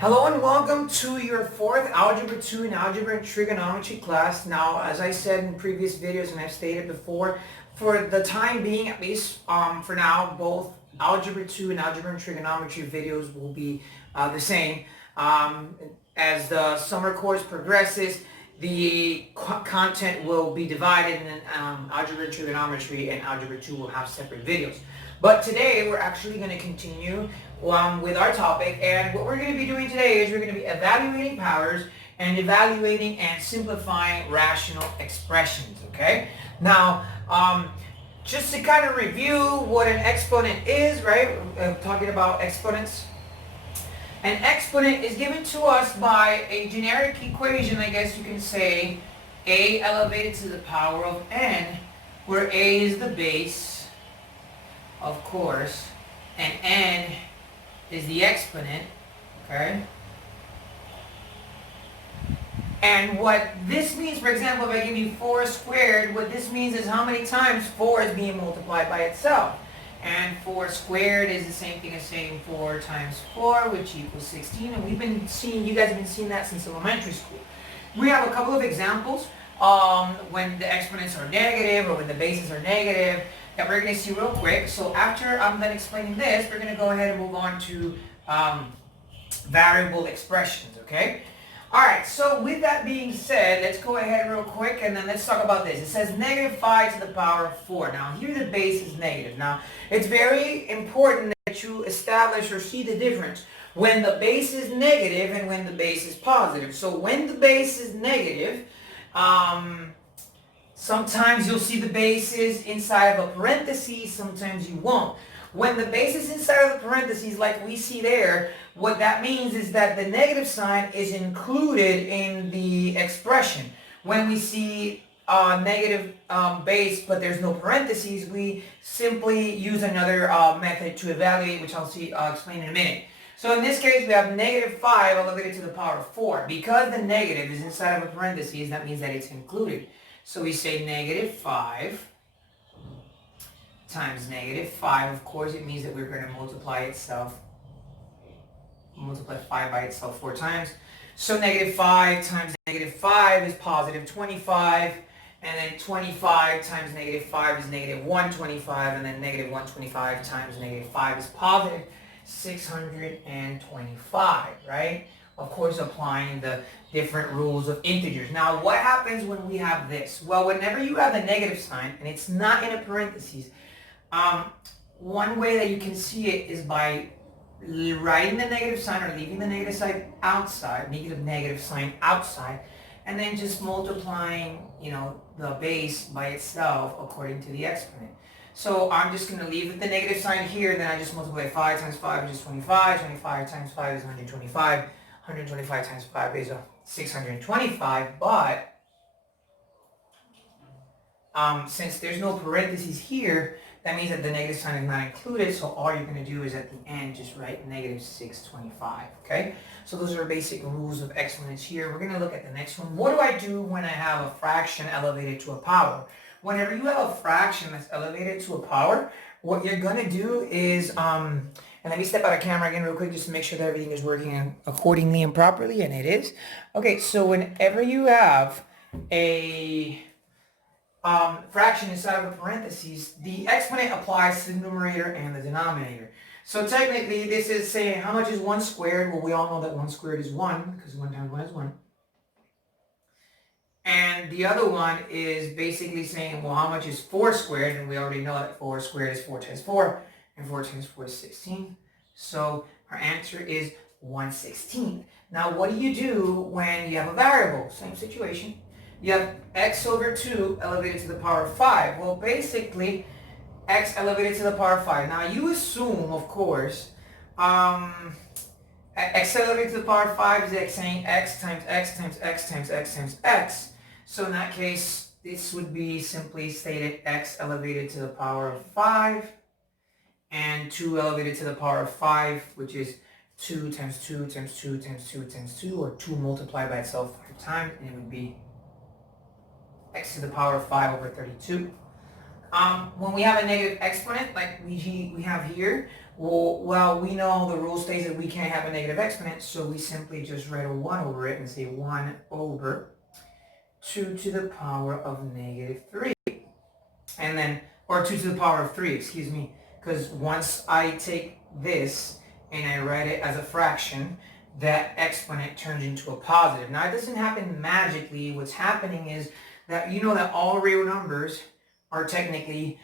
Hello and welcome to your fourth Algebra 2 and Algebra and Trigonometry class. Now, as I said in previous videos and I've stated before, for the time being at least, for now, both Algebra 2 and Algebra and Trigonometry videos will be the same. As the summer course progresses, the content will be divided and Algebra and Trigonometry and Algebra 2 will have separate videos. But today we're actually going to continue with our topic, and what we're going to be doing today is we're going to be evaluating powers and evaluating and simplifying rational expressions, okay? Now, just to kind of review what an exponent is, right? Talking about exponents. An exponent is given to us by a generic equation, I guess you can say, a elevated to the power of n, where a is the base, of course, and n is the exponent, okay? And what this means, for example, if I give you 4 squared, what this means is how many times 4 is being multiplied by itself. And 4 squared is the same thing as saying 4 times 4, which equals 16. And we've been seeing, you guys have been seeing that since elementary school. We have a couple of examples when the exponents are negative or when the bases are negative that we're going to see real quick. So after I'm done explaining this, we're going to go ahead and move on to variable expressions, okay? Alright, so with that being said, let's go ahead real quick and then let's talk about this. It says negative 5 to the power of 4. Now here the base is negative. Now it's very important that you establish or see the difference when the base is negative and when the base is positive. So when the base is negative, sometimes you'll see the bases inside of a parenthesis, sometimes you won't. When the base is inside of the parentheses, like we see there, what that means is that the negative sign is included in the expression. When we see negative base, but there's no parentheses, we simply use another method to evaluate, which I'll explain in a minute. So in this case, we have negative 5 elevated to the power of 4. Because the negative is inside of a parentheses, that means that it's included. So we say negative 5 times negative 5. Of course, it means that we're going to multiply 5 by itself 4 times. So negative 5 times negative 5 is positive 25. And then 25 times negative 5 is negative 125. And then negative 125 times negative 5 is positive 625, right? Of course, applying the different rules of integers. Now, what happens when we have this? Well, whenever you have the negative sign and it's not in a parentheses, one way that you can see it is by writing the negative sign or leaving the negative sign outside, negative sign outside, and then just multiplying, the base by itself according to the exponent. So I'm just going to leave the negative sign here, and then I just multiply 5 times 5, which is 25. 25 times 5 is 125. 125 times 5 is 625, but since there's no parentheses here, that means that the negative sign is not included, so all you're going to do is at the end just write negative 625, okay? So those are basic rules of exponents here. We're going to look at the next one. What do I do when I have a fraction elevated to a power? Whenever you have a fraction that's elevated to a power, what you're going to do is, and let me step out of camera again real quick just to make sure that everything is working accordingly and properly, and it is. Okay, so whenever you have a fraction inside of a parentheses, the exponent applies to the numerator and the denominator. So technically, this is saying how much is 1 squared? Well, we all know that 1 squared is 1, because 1 times 1 is 1. And the other one is basically saying, well, how much is 4 squared? And we already know that 4 squared is 4 times 4, and 4 times 4 is 16. So our answer is 1/16. Now, what do you do when you have a variable? Same situation. You have x over 2 elevated to the power of 5. Well, basically, x elevated to the power of 5. Now, you assume, of course, x elevated to the power of 5 is like saying x times x times x times x times x. So in that case, this would be simply stated x elevated to the power of 5 and 2 elevated to the power of 5, which is 2 times 2 times 2 times 2 times 2, or 2 multiplied by itself 5 times, and it would be x to the power of 5 over 32. When we have a negative exponent like we have here, well, we know the rule states that we can't have a negative exponent, so we simply just write a 1 over it and say 1 over 2 to the power of negative 3. And then, or 2 to the power of 3, excuse me, because once I take this and I write it as a fraction, that exponent turns into a positive. Now, it doesn't happen magically. What's happening is that you know that all real numbers are technically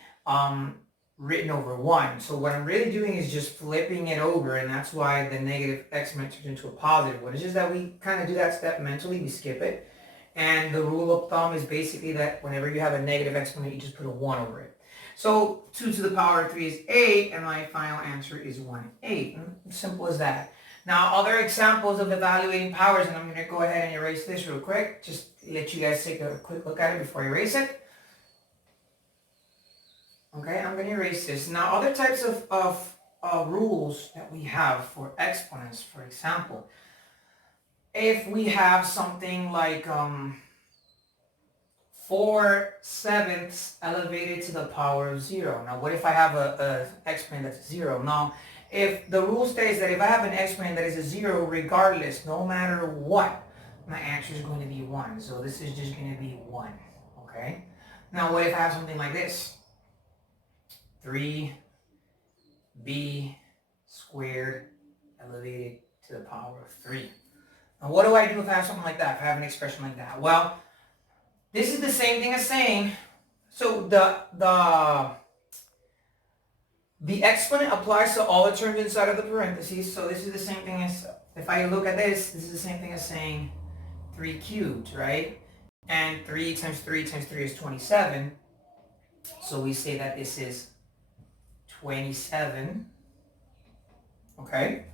written over 1. So what I'm really doing is just flipping it over, and that's why the negative exponent turns into a positive one. It's just that we kind of do that step mentally, we skip it. And the rule of thumb is basically that whenever you have a negative exponent, you just put a 1 over it. So 2 to the power of 3 is 8, and my final answer is 1/8. Simple as that. Now, other examples of evaluating powers, and I'm going to go ahead and erase this real quick, just let you guys take a quick look at it before I erase it. Okay, I'm going to erase this. Now, other types of rules that we have for exponents, for example, if we have something like 4/7 elevated to the power of 0. Now, what if I have a exponent that's 0? Now, if the rule states that if I have an exponent that is a 0, regardless, no matter what, my answer is going to be 1. So this is just going to be 1, okay? Now, what if I have something like this? 3b squared elevated to the power of 3. Now, what do I do if I have something like that, if I have an expression like that? Well, this is the same thing as saying, so the exponent applies to all the terms inside of the parentheses, so this is the same thing as, if I look at this is the same thing as saying 3 cubed, right? And 3 times 3 times 3 is 27, so we say that this is 27, okay?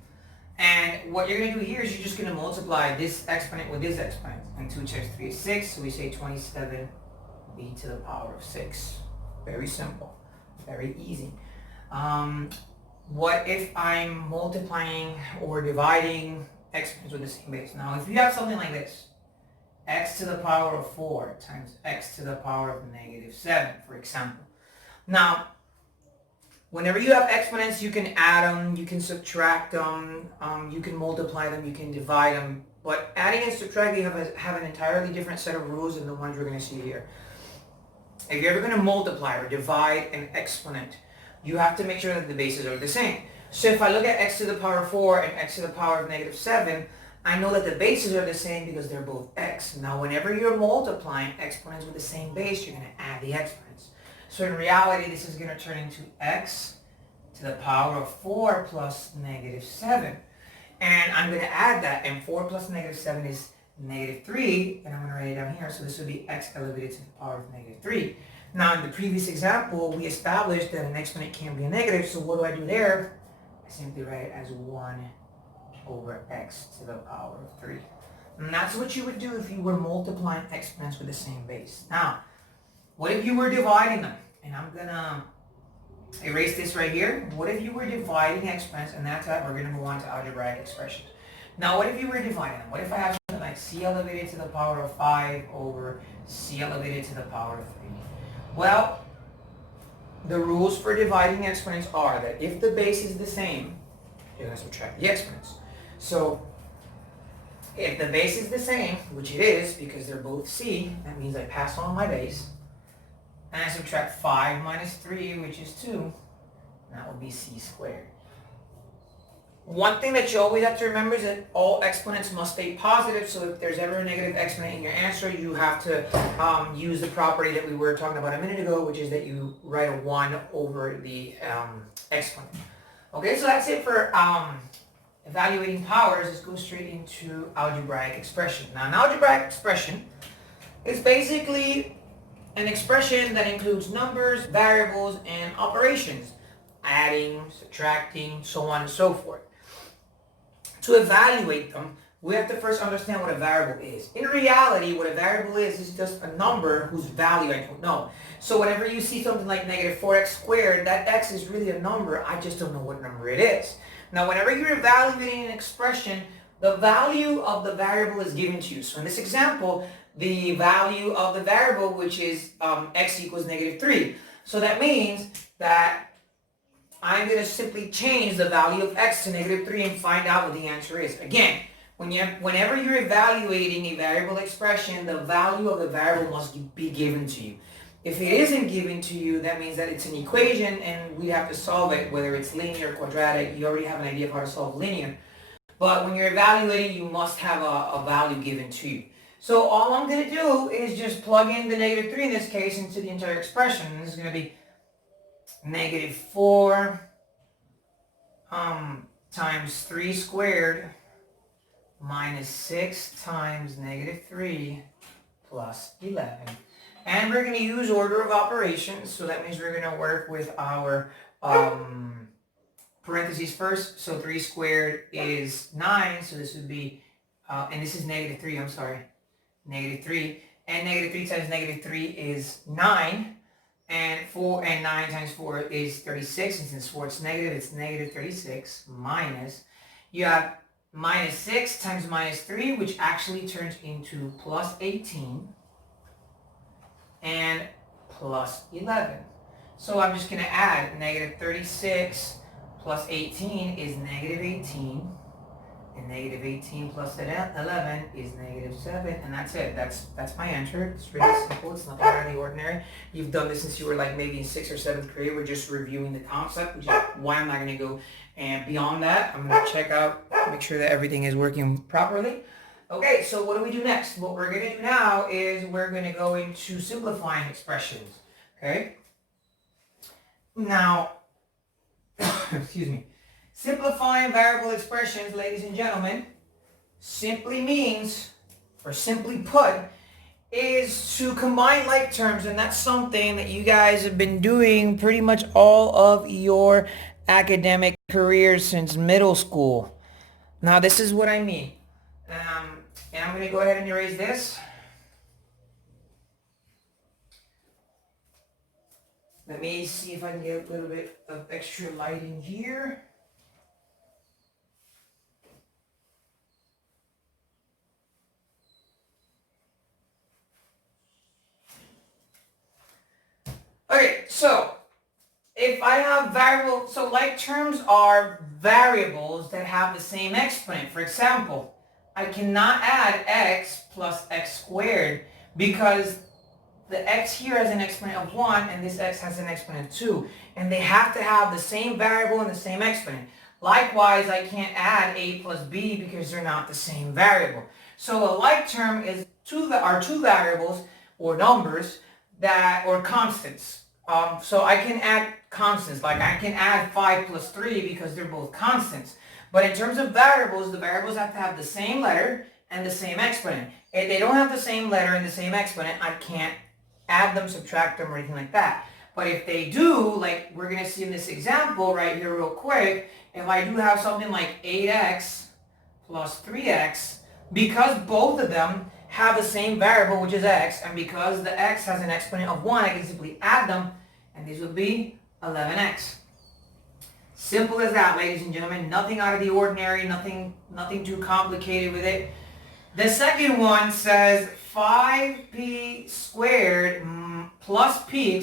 And what you're going to do here is you're just going to multiply this exponent with this exponent. And 2 times 3 is 6, so we say 27b to the power of 6. Very simple. Very easy. What if I'm multiplying or dividing exponents with the same base? Now, if you have something like this, x to the power of 4 times x to the power of negative 7, for example. Now, whenever you have exponents, you can add them, you can subtract them, you can multiply them, you can divide them. But adding and subtracting have an entirely different set of rules than the ones we're going to see here. If you're ever going to multiply or divide an exponent, you have to make sure that the bases are the same. So if I look at x to the power of 4 and x to the power of negative 7, I know that the bases are the same because they're both x. Now, whenever you're multiplying exponents with the same base, you're going to add the exponents. So in reality, this is going to turn into x to the power of 4 plus negative 7. And I'm going to add that, and 4 plus negative 7 is negative 3, and I'm going to write it down here. So this would be x elevated to the power of negative 3. Now, in the previous example, we established that an exponent can't be a negative, so what do I do there? I simply write it as 1 over x to the power of 3. And that's what you would do if you were multiplying exponents with the same base. Now, what if you were dividing them? And I'm going to erase this right here. What if you were dividing exponents, and that's how we're going to move on to algebraic expressions. Now, what if you were dividing them? What if I have something like c elevated to the power of 5 over c elevated to the power of 3? Well, the rules for dividing exponents are that if the base is the same, you're going to subtract the exponents. So, if the base is the same, which it is because they're both c, that means I pass on my base. And I subtract 5 minus 3, which is 2. That would be c squared. One thing that you always have to remember is that all exponents must stay positive. So if there's ever a negative exponent in your answer, you have to use the property that we were talking about a minute ago, which is that you write a 1 over the exponent. Okay, so that's it for evaluating powers. Let's go straight into algebraic expression. Now, an algebraic expression is basically an expression that includes numbers, variables, and operations, adding, subtracting, so on and so forth. To evaluate them, we have to first understand what a variable is. In reality, what a variable is just a number whose value I don't know. So whenever you see something like negative 4x squared, that x is really a number, I just don't know what number it is. Now, whenever you're evaluating an expression, the value of the variable is given to you. So in this example, the value of the variable, which is x equals negative 3. So that means that I'm going to simply change the value of x to -3 and find out what the answer is. Again, whenever you're evaluating a variable expression, the value of the variable must be given to you. If it isn't given to you, that means that it's an equation and we have to solve it, whether it's linear, quadratic. You already have an idea of how to solve linear. But when you're evaluating, you must have a value given to you. So all I'm going to do is just plug in the -3 in this case into the entire expression. And this is going to be -4 times 3 squared minus 6 times -3 plus 11. And we're going to use order of operations, so that means we're going to work with our parentheses first. So 3 squared is 9, so this would be, and this is -3, I'm sorry, -3. And -3 times -3 is 9. And 9 times 4 is 36, and since 4 is negative, it's -36 minus, you have -6 times -3, which actually turns into plus 18, and plus 11. So I'm just going to add -36 plus 18 is -18, and -18 plus 11 is -7, and that's it. That's my answer. It's really simple. It's nothing out of the ordinary. You've done this since you were like maybe in 6th or 7th grade. We're just reviewing the concept, which is why I'm not going to go and beyond that. I'm going to check out, make sure that everything is working properly. Okay, so what do we do next? What we're going to do now is we're going to go into simplifying expressions. Okay? Now, excuse me. Simplifying variable expressions, ladies and gentlemen, simply means, or simply put, is to combine like terms, and that's something that you guys have been doing pretty much all of your academic careers since middle school. Now, this is what I mean. And I'm going to go ahead and erase this. Let me see if I can get a little bit of extra light in here. Okay, so if I have variables, so like terms are variables that have the same exponent. For example, I cannot add x plus x squared because the x here has an exponent of 1 and this x has an exponent of 2. And they have to have the same variable and the same exponent. Likewise, I can't add a plus b because they're not the same variable. So a like term is two variables or numbers that, or constants. So I can add constants, like I can add 5 plus 3 because they're both constants. But in terms of variables, the variables have to have the same letter and the same exponent. If they don't have the same letter and the same exponent, I can't add them, subtract them, or anything like that. But if they do, like we're going to see in this example right here real quick, if I do have something like 8x plus 3x, because both of them have the same variable, which is x, and because the x has an exponent of 1, I can simply add them, and these would be 11x. Simple as that, ladies and gentlemen. Nothing out of the ordinary, nothing too complicated with it. The second one says 5p squared plus p,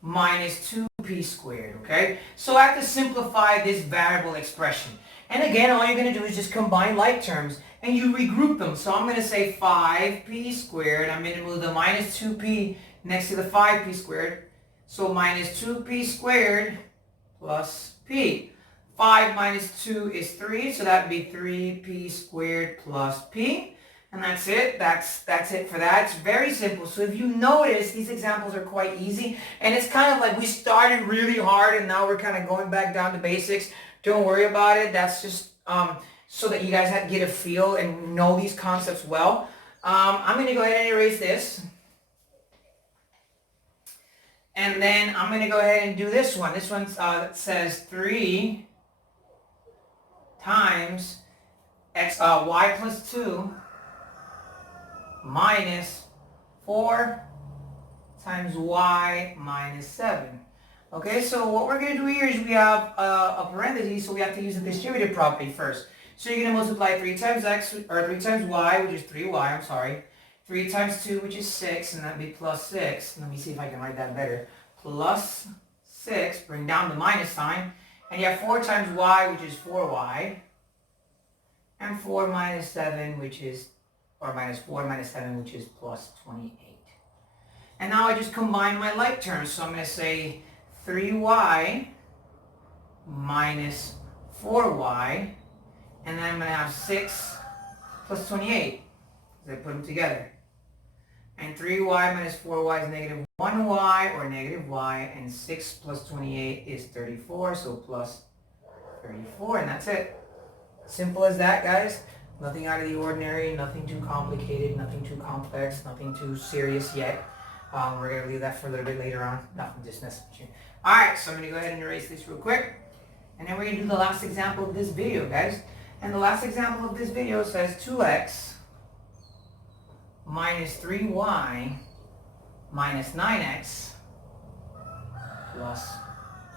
minus 2p squared, okay? So I have to simplify this variable expression. And again, all you're going to do is just combine like terms, and you regroup them. So I'm going to say 5p squared. I'm going to move the minus 2p next to the 5p squared. So minus 2p squared plus p. 5 minus 2 is 3, so that would be 3p squared plus p. And that's it. That's it for that. It's very simple. So if you notice, these examples are quite easy. And it's kind of like we started really hard and now we're kind of going back down to basics. Don't worry about it. That's just so that you guys get a feel and know these concepts well. I'm going to go ahead and erase this. And then I'm going to go ahead and do this one. This one says 3 times y plus 2 minus 4 times y minus 7. Okay, so what we're going to do here is we have a parenthesis, so we have to use the distributive property first. So you're going to multiply 3 times x, or 3 times y, which is 3y, I'm sorry. 3 times 2, which is 6, and that'd be plus 6. Let me see if I can write that better. plus 6, bring down the minus sign, and you have 4 times y, which is 4y, and 4 minus 7, which is, or minus 4 minus 7, which is plus 28. And now I just combine my like terms, so I'm going to say 3y minus 4y, and then I'm going to have 6 plus 28, as I put them together. And 3y minus 4y is negative 1y, or negative y, and 6 plus 28 is 34, so plus 34, and that's it. Simple as that, guys. Nothing out of the ordinary, nothing too complicated, nothing too complex, nothing too serious yet. We're going to leave that for a little bit later on. Nothing, just messing with you. Alright, so I'm going to go ahead and erase this real quick. And then we're going to do the last example of this video, guys. And the last example of this video says 2x minus 3y minus 9x plus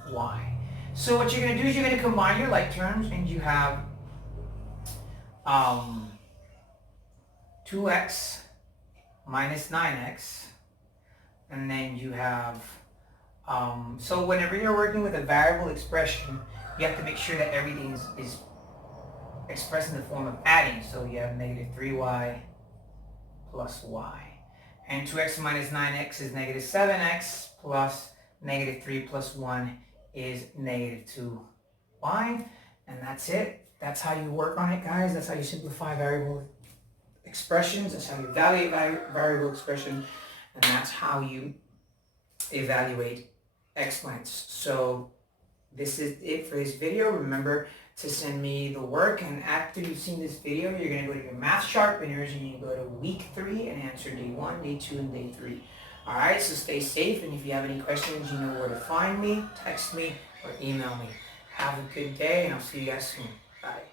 y. So what you're going to do is you're going to combine your like terms, and you have 2x minus 9x, and then you have, so whenever you're working with a variable expression, you have to make sure that everything is expressed in the form of adding. So you have negative 3y plus y. And 2x minus 9x is negative 7x, plus negative 3 plus 1 is negative 2y. And that's it. That's how you work on it, guys. That's how you simplify variable expressions. That's how you evaluate variable expression. And that's how you evaluate exponents. So this is it for this video. Remember to send me the work, and after you've seen this video, you're going to go to your math sharpeners and you go to week 3 and answer day 1, day 2, and day 3. Alright, so stay safe, and if you have any questions, you know where to find me, text me, or email me. Have a good day, and I'll see you guys soon. Bye.